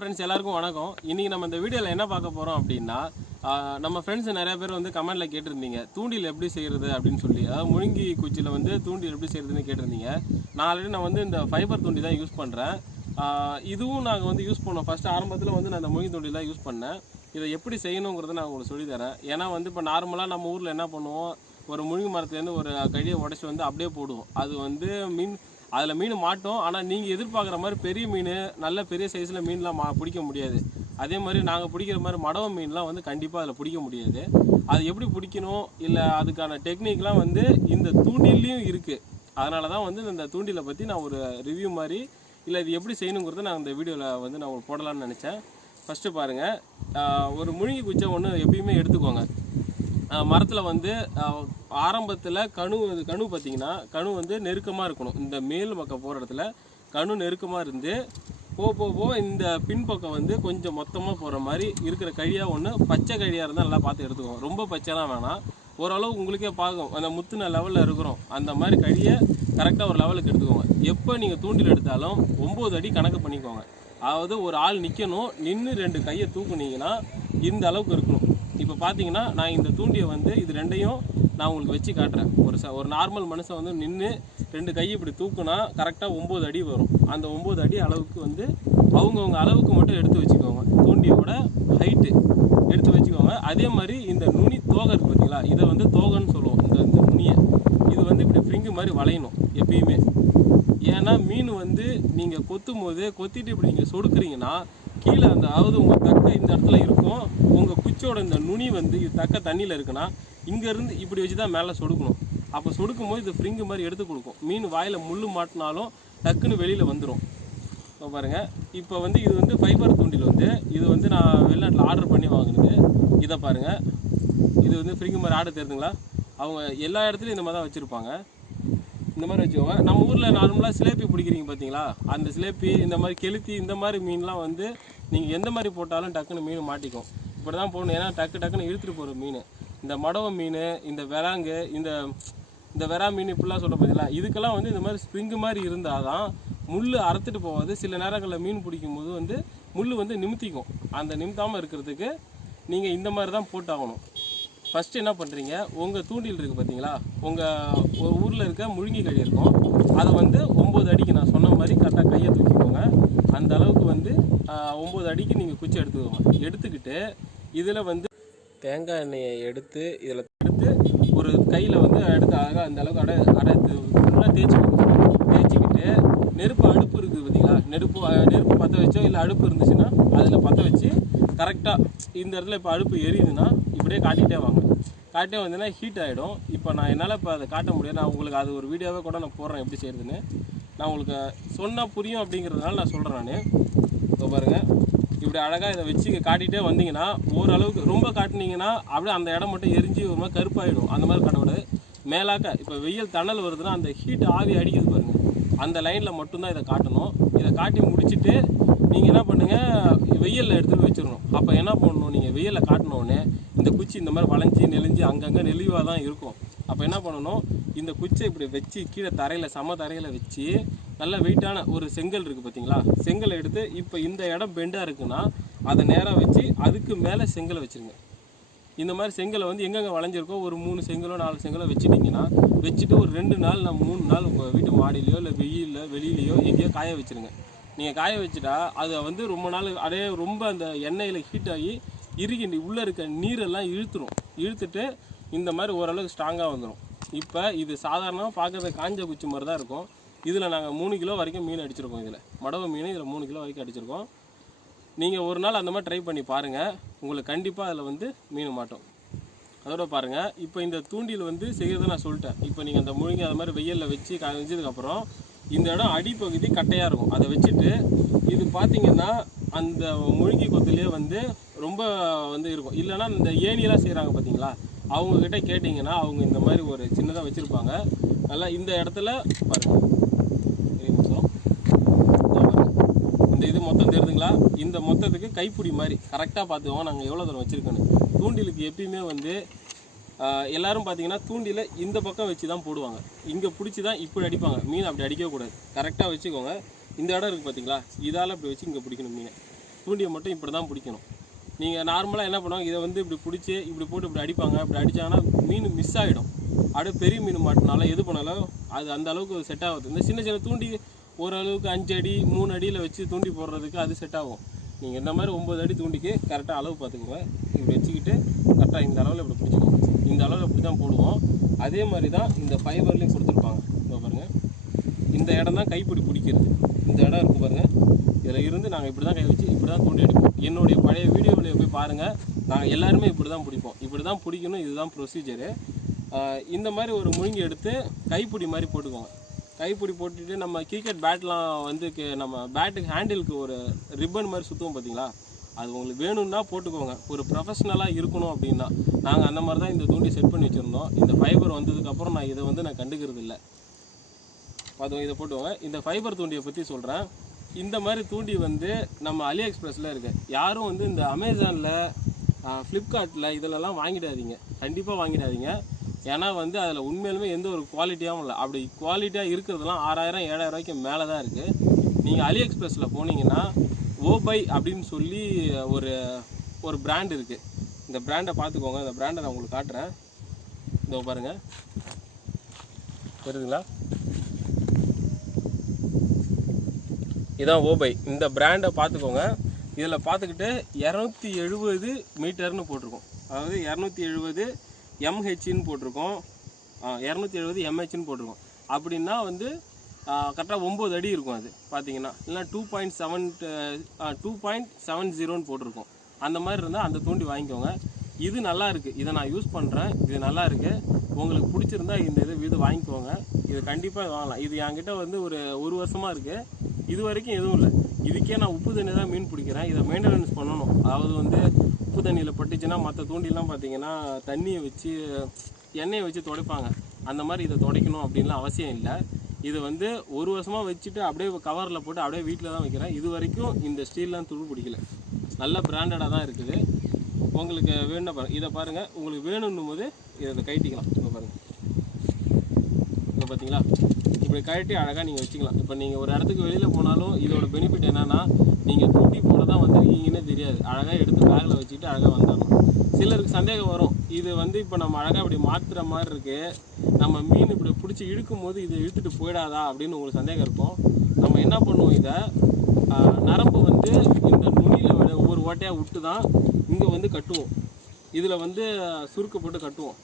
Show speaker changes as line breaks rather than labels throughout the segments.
Friends எல்லாருக்கும் வணக்கம். இன்னைக்கு நம்ம இந்த வீடியோவில் என்ன பார்க்க போகிறோம் அப்படின்னா நம்ம ஃப்ரெண்ட்ஸ் நிறைய பேர் வந்து கமெண்ட்டில் கேட்டிருந்தீங்க. தூண்டில் எப்படி செய்கிறது அப்படின்னு சொல்லி அதாவது முழுங்கி குச்சியில் வந்து தூண்டில் எப்படி செய்கிறதுன்னு கேட்டிருந்தீங்க. நான் ஆல்ரெடி நான் வந்து இந்த ஃபைபர் தூண்டி தான் யூஸ் பண்ணுறேன் இதுவும் நாங்கள் வந்து யூஸ் பண்ணோம். ஃபஸ்ட்டு ஆரம்பத்தில் வந்து நான் இந்த முழுங்கி தூண்டி தான் யூஸ் பண்ணேன். இதை எப்படி செய்யணுங்கிறத நான் உங்களுக்கு சொல்லித் தரேன். ஏன்னா வந்து இப்போ நார்மலாக நம்ம ஊரில் என்ன பண்ணுவோம்? ஒரு முழுங்கி மரத்துலேருந்து ஒரு கழியை உடச்சி வந்து அப்படியே போடுவோம். அது வந்து மீன் அதில் மீன் மாட்டோம். ஆனால் நீங்கள் எதிர்பார்க்குற மாதிரி பெரிய மீன் நல்ல பெரிய சைஸில் மீன்லாம் மா பிடிக்க முடியாது. அதே மாதிரி நாங்கள் பிடிக்கிற மாதிரி மடவ மீன்லாம் வந்து கண்டிப்பாக அதில் பிடிக்க முடியாது. அது எப்படி பிடிக்கணும்? இல்லை அதுக்கான டெக்னிக்லாம் வந்து இந்த தூண்டிலையும் இருக்குது அதனால தான் வந்து இந்த தூண்டிலை பற்றி நான் ஒரு ரிவ்யூ மாதிரி இல்லை இது எப்படி செய்யணுங்கிறத நான் இந்த வீடியோவில் வந்து நான் உங்களுக்கு நினச்சேன். ஃபஸ்ட்டு பாருங்கள் ஒரு முழுங்கி குச்சை ஒன்று எப்பயுமே எடுத்துக்கோங்க. மரத்தில் வந்து ஆரம்பத்தில் கணு கணு பார்த்தீங்கன்னா கணு வந்து நெருக்கமாக இருக்கணும். இந்த மேல் பக்கம் போகிற இடத்துல கணு நெருக்கமாக இருந்து போக போக போக இந்த பின்பக்கம் வந்து கொஞ்சம் மொத்தமாக போகிற மாதிரி இருக்கிற கழியாக ஒன்று பச்சை கழியாக இருந்தால் நல்லா பார்த்து எடுத்துக்கோங்க. ரொம்ப பச்சைலாம் வேணாம். ஓரளவு உங்களுக்கே பார்க்கும் அந்த முத்துன லெவலில் இருக்கிறோம். அந்த மாதிரி கழியை கரெக்டாக ஒரு லெவலுக்கு எடுத்துக்கோங்க. எப்போ நீங்கள் தூண்டில் எடுத்தாலும் ஒம்பது அடி கணக்கு பண்ணிக்கோங்க. அதாவது ஒரு ஆள் நிற்கணும் நின்று ரெண்டு கையை தூக்குனீங்கன்னா இந்த அளவுக்கு இருக்கணும். இப்போ பார்த்தீங்கன்னா நான் இந்த தூண்டியை வந்து இது ரெண்டையும் நான் உங்களுக்கு வச்சு காட்டுறேன். ஒரு ச ஒரு நார்மல் மனுஷன் வந்து நின்று ரெண்டு கை இப்படி தூக்குனா கரெக்டாக ஒம்பது அடி வரும். அந்த ஒம்பது அடி அளவுக்கு வந்து அவங்கவுங்க அளவுக்கு மட்டும் எடுத்து வச்சுக்கோங்க. தூண்டியோட ஹைட்டு எடுத்து வச்சுக்கோங்க. அதே மாதிரி இந்த நுனி தோகை இருக்குது பார்த்தீங்களா இதை வந்து தோகைன்னு சொல்லுவோம். இந்த இந்த நுனியை. இது வந்து இப்படி ஃப்ரிங்கு மாதிரி வளையணும் எப்பயுமே. ஏன்னா மீன் வந்து நீங்கள் கொத்தும் போது கொத்திட்டு இப்படி நீங்கள் சொடுக்குறீங்கன்னா கீழே அந்த அதாவது உங்கள் தக்க இந்த இடத்துல இருக்கும். உங்கள் குச்சியோட இந்த நுனி வந்து இது தக்க தண்ணியில் இருக்குன்னா இங்கேருந்து இப்படி வச்சு தான் மேலே சொடுக்கணும். அப்போ சொடுக்கும் போது இது ஃப்ரிங்கு மாதிரி எடுத்து கொடுக்கும். மீன் வாயில் முள் மாட்டினாலும் டக்குன்னு வெளியில் வந்துடும் இப்போ பாருங்கள் இப்போ வந்து இது வந்து ஃபைபர் தூண்டில் வந்து இது வந்து நான் வெளிநாட்டில் ஆர்டர் பண்ணி வாங்கினது. இதை பாருங்கள் இது வந்து ஃப்ரிங்கு மாதிரி ஆர்டர் தெரியுதுங்களா அவங்க எல்லா இடத்துலையும் இந்த மாதிரி தான் வச்சுருப்பாங்க. இந்த மாதிரி வச்சுக்கோங்க. நம்ம ஊரில் நார்மலாக சிலேப்பி பிடிக்கிறீங்க பார்த்தீங்களா அந்த சிலேப்பி இந்த மாதிரி கெளுத்தி இந்த மாதிரி மீன்லாம் வந்து நீங்கள் எந்த மாதிரி போட்டாலும் டக்குன்னு மீன் மாட்டிக்கும். இப்படி தான் போகணும் ஏன்னா டக்கு டக்குன்னு இழுத்துட்டு போகிற மீன். இந்த மடவை மீன் இந்த விராங்கு இந்த இந்த வெறா மீன் இப்படிலாம் சொல்ல பார்த்தீங்களா இதுக்கெல்லாம் வந்து இந்த மாதிரி ஸ்ப்ரிங்கு மாதிரி இருந்தால் தான் முள் அறுத்துட்டு போகாது. சில நேரங்களில் மீன் பிடிக்கும் போது வந்து முள் வந்து நிமித்திக்கும். அந்த நிமித்தாமல் இருக்கிறதுக்கு நீங்கள் இந்த மாதிரி தான் போட்டாகணும். ஃபஸ்ட்டு என்ன பண்ணுறீங்க உங்கள் தூண்டில் இருக்குது பார்த்தீங்களா உங்கள் ஒரு ஊரில் இருக்க முழுங்கி கழி இருக்கும். அதை வந்து ஒம்பது அடிக்கு நான் சொன்ன மாதிரி கரெக்டாக கையை தூக்கிக்கோங்க அந்த அளவுக்கு வந்து ஒம்பது அடிக்கு நீங்கள் குச்சி எடுத்துக்கோங்க. எடுத்துக்கிட்டு இதில் வந்து தேங்காய் எண்ணெயை எடுத்து இதில் எடுத்து ஒரு கையில் வந்து எடுத்து அழகாக அந்த அளவுக்கு அடை அடை ஃபுல்லாக தேய்ச்சிக்கோங்க தேய்ச்சிக்கிட்டு நெருப்பு அடுப்பு இருக்குது பார்த்தீங்களா? நெருப்பு நெருப்பு பற்ற வச்சோ இல்லை அடுப்பு இருந்துச்சுன்னா அதில் பற்ற வச்சு கரெக்டாக இந்த இடத்துல இப்போ அடுப்பு எரியுதுன்னா இப்படியே காட்டிகிட்டே வாங்க. காட்டிட்டே வந்தீங்கன்னா ஹீட் ஆகிடும் இப்போ நான் என்னால் இப்போ அதை காட்ட முடியாது. நான் உங்களுக்கு அது ஒரு வீடியோவே கூட நான் போடுறேன் எப்படி செய்கிறதுன்னு நான் உங்களுக்கு சொன்னால் புரியும் அப்படிங்கிறதுனால நான் சொல்கிறேன் நான். இப்போ பாருங்கள் இப்படி அழகாக இதை வச்சு காட்டிகிட்டே வந்தீங்கன்னா ஓரளவுக்கு ரொம்ப காட்டினீங்கன்னா அப்படியே அந்த இடம் மட்டும் எரிஞ்சு ஒரு மாதிரி கருப்பாயிடும். அந்த மாதிரி கடவுள். மேலாக்க இப்போ வெயில் தணல் வருதுன்னா அந்த ஹீட் ஆவி அடிக்குது பாருங்கள் அந்த லைனில் மட்டும்தான் இதை காட்டணும். இதை காட்டி முடிச்சுட்டு நீங்கள் என்ன பண்ணுங்கள் வெயிலில் எடுத்துகிட்டு வச்சிடணும். அப்போ என்ன பண்ணணும்? நீங்கள் வெயிலில் காட்டினோடனே இந்த குச்சி இந்த மாதிரி வளைஞ்சி நெளிஞ்சு அங்கங்கே நெளிவாக தான் இருக்கும். அப்போ என்ன பண்ணணும்? இந்த குச்சை இப்படி வச்சு கீழே தரையில் சம தரையில் வச்சு நல்ல வெயிட்டான ஒரு செங்கல் இருக்குது பார்த்தீங்களா செங்கலை எடுத்து இப்போ இந்த இடம் பெண்டாக இருக்குன்னா அதை நேராக வச்சு அதுக்கு மேலே செங்கலை வச்சுருங்க. இந்த மாதிரி செங்கலை வந்து எங்கெங்கே வளைஞ்சிருக்கோ ஒரு மூணு செங்கலோ நாலு செங்கலோ வச்சுட்டிங்கன்னா வச்சுட்டு ஒரு ரெண்டு நாள் நான் மூணு நாள் உங்கள் வீட்டு மாடியிலையோ இல்லை வெயிலில் வெளியிலையோ எங்கேயோ காய வச்சுருங்க. நீங்கள் காய வச்சுட்டா அதை வந்து ரொம்ப நாள் அதே ரொம்ப அந்த எண்ணெயில் ஹீட் ஆகி இறுகி உள்ளே இருக்க நீரெல்லாம் இழுத்துரும். இழுத்துட்டு இந்த மாதிரி ஓரளவுக்கு ஸ்ட்ராங்காக வந்துடும் இப்போ இது சாதாரணமாக பார்க்குறது காஞ்ச குச்சி மாதிரி தான் இருக்கும். இதில் நாங்கள் மூணு கிலோ வரைக்கும் மீன் அடிச்சிருக்கோம் இதில். மடவு மீன் இதில் மூணு கிலோ வரைக்கும் அடிச்சிருக்கோம். நீங்கள் ஒரு நாள் அந்த மாதிரி ட்ரை பண்ணி பாருங்கள் உங்களுக்கு கண்டிப்பாக அதில் வந்து மீன் மாட்டோம். அதோட பாருங்கள் இப்போ இந்த தூண்டில் வந்து செய்கிறத நான் சொல்லிட்டேன். இப்போ நீங்கள் அந்த முழுங்கி அது மாதிரி வெயிலில் வச்சு காய்ஞ்சதுக்கப்புறம் இந்த இடம் அடிப்பகுதி கட்டையாக இருக்கும். அதை வச்சுட்டு இது பார்த்தீங்கன்னா அந்த முழுங்கி கொத்துலேயே வந்து ரொம்ப வந்து இருக்கும். இல்லைன்னா இந்த ஏணியெல்லாம் செய்கிறாங்க பார்த்தீங்களா அவங்கக்கிட்ட கேட்டிங்கன்னா அவங்க இந்த மாதிரி ஒரு சின்னதாக வச்சுருப்பாங்க. நல்லா இந்த இடத்துல பாருங்கள் ஒரு நிமிஷம் இதோ பாருங்க. இந்த இது மொத்தம் தெரியுதுங்களா இந்த மொத்தத்துக்கு கைப்பிடி மாதிரி. கரெக்டாக பார்த்துக்கோங்க நாங்கள் எவ்வளோ தூரம் வச்சுருக்கோன்னு தூண்டிலுக்கு எப்பயுமே வந்து எல்லாரும் பார்த்தீங்கன்னா தூண்டியில் இந்த பக்கம் வச்சு தான் போடுவாங்க. இங்கே பிடிச்சி தான் இப்படி அடிப்பாங்க. மீன் அப்படி அடிக்கவே கூடாது கரெக்டாக வச்சுக்கோங்க. இந்த இடம் இருக்குது பார்த்தீங்களா? இதால் இப்படி வச்சு இங்கே பிடிக்கணும் மீனை. தூண்டியை மட்டும் இப்படி தான் பிடிக்கணும் நீங்கள் நார்மலாக என்ன பண்ணுவாங்க? இதை வந்து இப்படி பிடிச்சி இப்படி போட்டு இப்படி அடிப்பாங்க. இப்படி அடித்தாங்கன்னா மீன் மிஸ் ஆகிடும் அப்படியே பெரிய மீன் மாட்டினால எது பண்ணாலும் அது அந்த அளவுக்கு செட் ஆகுது. இந்த சின்ன சின்ன தூண்டி ஓரளவுக்கு அஞ்சு அடி மூணு அடியில் வச்சு தூண்டி போடுறதுக்கு அது செட் ஆகும். நீங்கள் இந்த மாதிரி ஒம்பது அடி தூண்டிக்கு கரெக்டாக அளவு பார்த்துக்குங்க. இப்படி வச்சுக்கிட்டு கரெக்டாக இந்த அளவில் இப்படி பிடிச்சிக்கோங்க. இந்த அளவில் இப்படி தான் போடுவோம். அதே மாதிரி தான் இந்த ஃபைபர்லேயும் கொடுத்துருப்பாங்க. இப்போ பாருங்கள் இந்த இடம் தான் கைப்பிடி பிடிக்கிறது. இந்த இடம் இருக்கும் பாருங்கள் இதில் இருந்து நாங்கள் இப்படி தான் கை வச்சு இப்படி தான் தூண்டி அடிப்போம் என்னுடைய பழைய வீடியோவில் போய் பாருங்கள் நாங்கள் எல்லாருமே இப்படி தான் பிடிப்போம். இப்படி தான் பிடிக்கணும். இதுதான் ப்ரொசீஜரு இந்த மாதிரி ஒரு முழுங்கி எடுத்து கைப்பிடி மாதிரி போட்டுக்கோங்க. கைப்பிடி போட்டுட்டு நம்ம கிரிக்கெட் பேட்லாம் வந்து நம்ம பேட்டுக்கு ஹேண்டிலுக்கு ஒரு ரிப்பன் மாதிரி சுற்றுவோம் பார்த்தீங்களா அது உங்களுக்கு வேணும்னா போட்டுக்கோங்க. ஒரு ப்ரொஃபஷ்னலாக இருக்கணும் அப்படின்னா. நாங்கள் அந்த மாதிரி தான் இந்த தூண்டி செட் பண்ணி வச்சுருந்தோம். இந்த ஃபைபர் வந்ததுக்கப்புறம் நான் இதை வந்து நான் கண்டுக்கிறது இல்லை அதுவும் இதை போட்டுக்கோங்க. இந்த ஃபைபர் தூண்டியை பற்றி சொல்கிறேன் இந்த மாதிரி தூண்டி வந்து நம்ம அலி எக்ஸ்பிரஸில் இருக்குது யாரும் வந்து இந்த அமேசானில் ஃப்ளிப்கார்ட்டில் இதிலலாம் வாங்கிடாதீங்க. கண்டிப்பாக வாங்கிடாதீங்க. ஏன்னா வந்து அதில் உண்மையிலுமே எந்த ஒரு குவாலிட்டியாகவும் இல்லை. அப்படி குவாலிட்டியாக இருக்கிறதுலாம் ஆறாயிரம் ஏழாயிரம் ரூபாய்க்கு மேலே தான் இருக்குது நீங்கள் அலி எக்ஸ்பிரஸில் போனீங்கன்னா ஓபை அப்படின்னு சொல்லி ஒரு ஒரு பிராண்ட் இருக்குது இந்த பிராண்டை பார்த்துக்கோங்க. இந்த பிராண்டை நான் உங்களுக்கு காட்டுறேன். இதோ பாருங்கள் தெரியுதுங்களா? இதான் ஓபை. இந்த பிராண்டை பார்த்துக்கோங்க. இதில் பார்த்துக்கிட்டு இரநூத்தி எழுபது மீட்டர்னு போட்டிருக்கோம். அதாவது இரநூத்தி எழுபது எம்ஹெச்னு போட்டிருக்கோம். இரநூத்தி எழுபது எம்ஹெச்னு போட்டிருக்கோம். அப்படின்னா வந்து கரெக்டாக ஒம்பது அடி இருக்கும் அது பார்த்தீங்கன்னா இல்லைனா two point seven two point seven ஜீரோன்னு போட்டிருக்கோம். அந்த மாதிரி இருந்தால் அந்த தூண்டி வாங்கிக்கோங்க. இது நல்லா இருக்குது இதை நான் யூஸ் பண்ணுறேன் இது நல்லா இருக்குது உங்களுக்கு பிடிச்சிருந்தா இந்த இது இது வாங்கிக்கோங்க. இது கண்டிப்பாக வாங்கலாம். இது என்கிட்ட வந்து ஒரு ஒரு வருஷமாக இருக்குது இது வரைக்கும் எதுவும் இல்லை. இதுக்கே நான் உப்பு தண்ணி தான் மீன் பிடிக்கிறேன். இதை மெயின்டெனன்ஸ் பண்ணணும். அதாவது வந்து உப்பு தண்ணியில் பட்டுச்சுன்னா மற்ற தூண்டிலாம் பார்த்தீங்கன்னா தண்ணியை வச்சு எண்ணெயை வச்சு துடைப்பாங்க. அந்த மாதிரி இதை துடைக்கணும் அப்படின்லாம் அவசியம் இல்லை. இது வந்து ஒரு வருஷமாக வச்சுட்டு அப்படியே கவரில் போட்டு அப்படியே வீட்டில் தான் வைக்கிறேன். இது வரைக்கும் இந்த ஸ்டீல்லாம் துரு பிடிக்கல. நல்ல பிராண்டடாக தான் இருக்குது. உங்களுக்கு வேணும் பாருங்கள் இதை பாருங்கள் உங்களுக்கு வேணும்னும் போது இதை கைட்டிக்கலாம் இங்கே பாருங்கள் பார்த்தீங்களா? இப்படி கழட்டி அழகாக நீங்கள் வச்சுக்கலாம். இப்போ நீங்கள் ஒரு இடத்துக்கு வெளியில் போனாலும் இதோட பெனிஃபிட் என்னன்னா நீங்கள் தூண்டி போட தான் வந்திருக்கீங்கன்னே தெரியாது. அழகாக எடுத்து பேக்கில் வச்சுட்டு அழகாக வந்துடலாம் சிலருக்கு சந்தேகம் வரும். இது வந்து இப்போ நம்ம அழகாக இப்படி மாற்றுற மாதிரி இருக்குது நம்ம மீன் இப்படி பிடிச்சி இழுக்கும் போது இதை இழுத்துட்டு போயிடாதா அப்படின்னு உங்களுக்கு சந்தேகம் இருக்கும். நம்ம என்ன பண்ணுவோம் இதை? நரம்பு வந்து இந்த நுனியில் ஒவ்வொரு ஓட்டையாக விட்டு தான் இங்கே வந்து கட்டுவோம். இதில் வந்து சுருக்கு போட்டு கட்டுவோம்.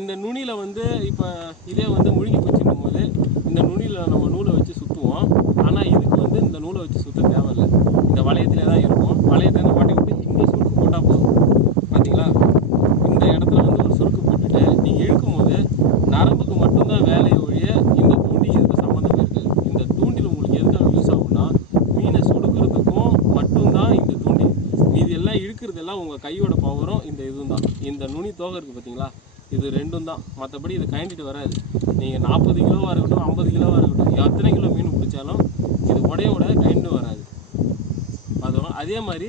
இந்த நுனியில் வந்து இப்போ இதே வந்து முழுகி போச்சு போது இந்த நுனியில் நம்ம நூலை வச்சு சுற்றுவோம் ஆனால் இதுக்கு வந்து இந்த நூலை வச்சு சுற்ற தேவையில்லை. இந்த வளையத்திலே தான் இருக்கும். வளையத்தை மாட்டி விட்டு இங்கே சுருக்கு போட்டால் போதும். பார்த்தீங்களா இந்த இடத்துல வந்து ஒரு சுருக்கு போட்டுட்டு நீங்கள் இழுக்கும் போது நரம்புக்கு மட்டும்தான் வேலையை ஒழிய இந்த தூண்டிக்கு இதுக்கு சம்மந்தம் இருக்குது இந்த தூண்டில் உங்களுக்கு எதுக்காக யூஸ் ஆகும்னா மீனை சுடுக்கிறதுக்கும் மட்டும்தான் இந்த தூண்டி மீதி எல்லாம் இழுக்கிறதெல்லாம் உங்கள் கையோட பவரும் இந்த இதுவும் தான். இந்த நுனி தோகை இருக்குது பார்த்தீங்களா இது ரெண்டும் தான். மற்றபடி இது கயண்டிட்டு வராது. நீங்கள் நாற்பது கிலோவாக இருக்கட்டும் ஐம்பது கிலோவாக இருக்கட்டும் எத்தனை கிலோ மீன் பிடிச்சாலும் இது உடைய உடைய கயண்டு வராது. அதுவும் அதே மாதிரி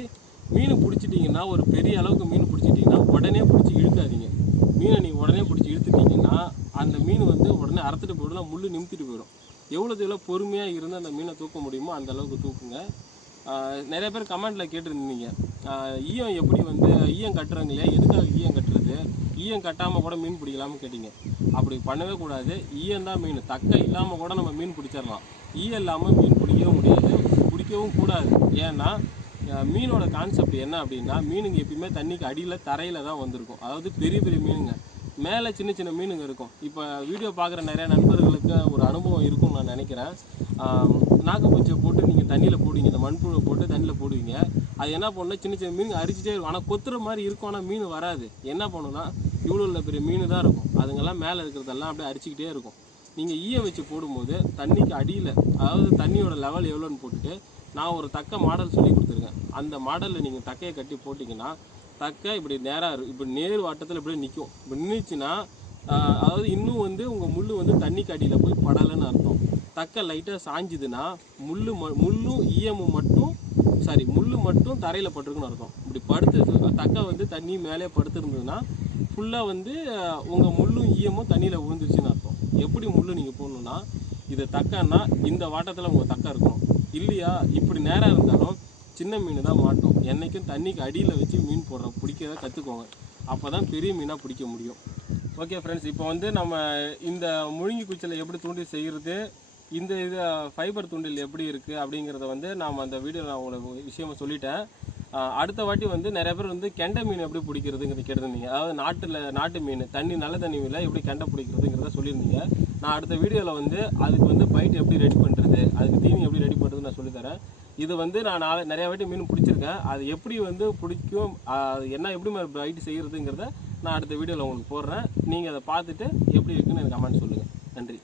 மீன் பிடிச்சிட்டிங்கன்னா ஒரு பெரிய அளவுக்கு மீன் பிடிச்சிட்டிங்கன்னா உடனே பிடிச்சி இழுக்காதீங்க. மீனை நீங்கள் உடனே பிடிச்சி இழுத்துட்டீங்கன்னா அந்த மீன் வந்து உடனே அறுத்துட்டு போயிடும் முள்ளு நிமித்திட்டு போயிடும். எவ்வளோது எவ்வளோ பொறுமையாக இருந்து அந்த மீனை தூக்க முடியுமோ அந்த அளவுக்கு தூக்குங்க. நிறைய பேர் கமெண்ட்டில் கேட்டிருந்தீங்க. ஈயம் எப்படி வந்து ஈயம் கட்டுறாங்க இல்லையா எதுக்காக ஈயம் கட்டுறது? ஈயம் கட்டாமல் கூட மீன் பிடிக்கலாம்னு கேட்டிங்க. அப்படி பண்ணவே கூடாது. ஈயம் தான் மீன் தக்கை இல்லாமல் கூட நம்ம மீன் பிடிச்சிடலாம். ஈயம் இல்லாமல் மீன் பிடிக்கவும் முடியாது. பிடிக்கவும் கூடாது. ஏன்னா மீனோட கான்செப்ட் என்ன அப்படின்னா மீனுங்க எப்பயுமே தண்ணிக்கு அடியில் தரையில் தான் வந்திருக்கும். அதாவது பெரிய பெரிய மீனுங்க. மேலே சின்ன சின்ன மீனுங்க இருக்கும். இப்போ வீடியோ பார்க்குற நிறைய நண்பர்களுக்கு ஒரு அனுபவம் இருக்கும்னு நான் நினைக்கிறேன். நாகப்பூச்சியை போட்டு நீங்கள் தண்ணியில் போடுவீங்க. இந்த மண்புழுவை போட்டு தண்ணியில் போடுவீங்க. அது என்ன பண்ணுன்னா சின்ன சின்ன மீன் அரிச்சிட்டே இருக்கும் ஆனால் கொத்துற மாதிரி இருக்கும் ஆனால் மீன் வராது. என்ன பண்ணுன்னா இவ்வளோ உள்ள பெரிய மீன் தான் இருக்கும். அதுங்கெல்லாம் மேலே இருக்கிறதெல்லாம் அப்படியே அரிச்சிக்கிட்டே இருக்கும். நீங்கள் ஈயம் வச்சு போடும்போது தண்ணிக்கு அடியில் அதாவது தண்ணியோட லெவல் எவ்வளோன்னு போட்டுட்டு நான் ஒரு தக்க மாடல் சொல்லி கொடுத்துருக்கேன். அந்த மாடலில் நீங்கள் தக்கையை கட்டி போட்டிங்கன்னா தக்கை இப்படி நேராக இருக்கும் இப்படி நேர் வாட்டத்தில் இப்படியே நிற்கும் இப்படி நின்றுச்சுன்னா அதாவது இன்னும் வந்து உங்கள் முள் வந்து தண்ணிக்கு அடியில் போய் படலைன்னு அர்த்தம். தக்க லைட்டாக சாஞ்சுதுன்னா முள் ம முள்ளும் ஈயமும் மட்டும் சாரி முள் மட்டும் தரையில் பட்டிருக்குன்னு அர்த்தம். இப்படி படுத்து தக்கை வந்து தண்ணி மேலே படுத்துருந்ததுன்னா ஃபுல்லாக வந்து உங்கள் முள்ளும் ஈயமும் தண்ணியில் விழுந்துருச்சுன்னு அர்த்தம். எப்படி முள்ளு நீங்கள் போடணுன்னா இது தக்கன்னா இந்த வாட்டத்தில் உங்கள் தக்கை இருக்கணும். இல்லையா? இப்படி நேராக இருந்தாலும் சின்ன மீன் தான் மாட்டும். என்றைக்கும் தண்ணிக்கு அடியில் வச்சு மீன் போடுற பிடிக்கிறத கற்றுக்கோங்க அப்போ தான் பெரிய மீனாக பிடிக்க முடியும். ஓகே ஃப்ரெண்ட்ஸ் இப்போ வந்து நம்ம இந்த முழுங்கி குச்சியில் எப்படி தூண்டி செய்கிறது இந்த இது ஃபைபர் துண்டில் எப்படி இருக்குது அப்படிங்கிறத வந்து நாம் அந்த வீடியோவில் நான் உங்களுக்கு விஷயமா சொல்லிட்டேன். அடுத்த வாட்டி வந்து நிறைய பேர் வந்து கெண்டை மீன் எப்படி பிடிக்கிறதுங்கிறது கேட்டிருந்தீங்க. அதாவது நாட்டில் நாட்டு மீன் தண்ணி நல்ல தண்ணி மீனில் எப்படி கெண்டை பிடிக்கிறதுங்கிறத சொல்லியிருந்தீங்க. நான் அடுத்த வீடியோவில் வந்து அதுக்கு வந்து பைட் எப்படி ரெடி பண்ணுறது அதுக்கு தீனி எப்படி ரெடி பண்ணுறது நான் சொல்லித்தரேன். இது வந்து நான் நாளை நிறையா வாட்டி மீன் பிடிச்சிருக்கேன். அது எப்படி வந்து பிடிக்கும் அது என்ன எப்படி பைட் செய்கிறதுங்கிறத நான் அடுத்த வீடியோவில் உங்களுக்கு போடுறேன். நீங்கள் அதை பார்த்துட்டு எப்படி இருக்குன்னு எனக்கு கமெண்ட் சொல்லுங்கள் நன்றி.